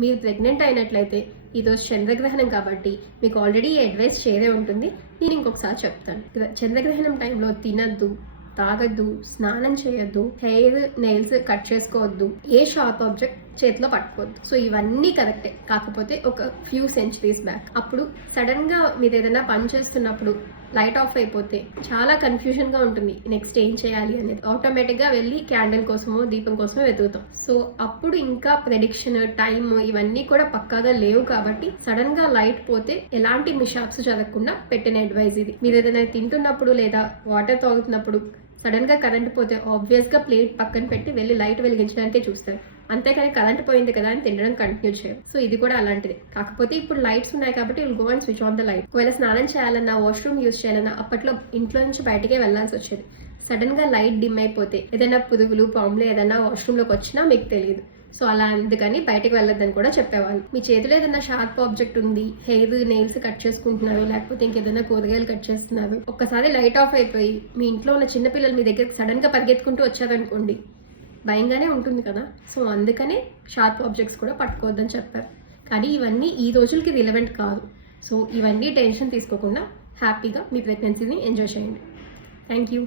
మీరు ప్రెగ్నెంట్ అయినట్లయితే ఈరోజు చంద్రగ్రహణం కాబట్టి మీకు ఆల్రెడీ అడ్వైస్ షేరే ఉంటుంది. నేను ఇంకొకసారి చెప్తాను. చంద్రగ్రహణం టైంలో తినద్దు తాగద్దు స్నానం చేయొద్దు హెయిర్ నెయిల్స్ కట్ చేసుకోవద్దు ఏ షార్ప్ ఆబ్జెక్ట్ చేతిలో పట్టుకోవద్దు. సో ఇవన్నీ కరెక్టే కాకపోతే ఒక ఫ్యూ సెంచరీస్ బ్యాక్ అప్పుడు సడన్గా మీరు ఏదైనా పని చేస్తున్నప్పుడు లైట్ ఆఫ్ అయిపోతే చాలా కన్ఫ్యూజన్గా ఉంటుంది. నెక్స్ట్ ఏం చేయాలి అనేది. ఆటోమేటిక్గా వెళ్ళి క్యాండిల్ కోసమో దీపం కోసమో వెతుకుతాం. సో అప్పుడు ఇంకా ప్రెడిక్షన్ టైం ఇవన్నీ కూడా పక్కాగా లేవు కాబట్టి సడన్గా లైట్ పోతే ఎలాంటి మిషాప్స్ జరగకుండా పెట్టిన అడ్వైజ్ ఇది. మీరు ఏదైనా తింటున్నప్పుడు లేదా వాటర్ తాగుతున్నప్పుడు సడన్గా కరెంట్ పోతే ఆబ్వియస్గా ప్లేట్ పక్కన పెట్టి వెళ్ళి లైట్ వెలిగించడానికే చూస్తారు. అంతేకాని కరెంట్ పోయింది కదా అని తినడం కంటిన్యూ చేయం సో ఇది కూడా అలాంటిది. కాకపోతే ఇప్పుడు లైట్స్ ఉన్నాయి కాబట్టి will go and switch on the light ఒకవేళ స్నానం చేయాలన్నా వాష్రూమ్ యూస్ చేయాలన్నా అప్పట్లో ఇంట్లో నుంచి బయటకే వెళ్ళాల్సి వచ్చేది. సడన్గా లైట్ డిమ్ అయిపోతే ఏదైనా పురుగులు పాములు ఏదైనా వాష్రూమ్లోకి వచ్చినా మీకు తెలియదు. సో అలా అందుకని బయటకు వెళ్ళొద్దని కూడా చెప్పేవాళ్ళు. మీ చేతిలో ఏదైనా షార్ప్ ఆబ్జెక్ట్ ఉంది హెయిర్ నెయిల్స్ కట్ చేసుకుంటున్నారు లేకపోతే ఇంకేదైనా కూరగాయలు కట్ చేస్తున్నారు ఒక్కసారి లైట్ ఆఫ్ అయిపోయి మీ ఇంట్లో ఉన్న చిన్నపిల్లలు మీ దగ్గరకు సడన్గా పరిగెత్తుకుంటూ వచ్చారనుకోండి భయంగానే ఉంటుంది కదా. సో అందుకనే షార్ప్ ఆబ్జెక్ట్స్ కూడా పట్టుకోవద్దని చెప్పారు. కానీ ఇవన్నీ ఈ రోజులకి రిలవెంట్ కాదు. సో ఇవన్నీ టెన్షన్ తీసుకోకుండా హ్యాపీగా మీ ప్రెగ్నెన్సీని ఎంజాయ్ చేయండి. Thank you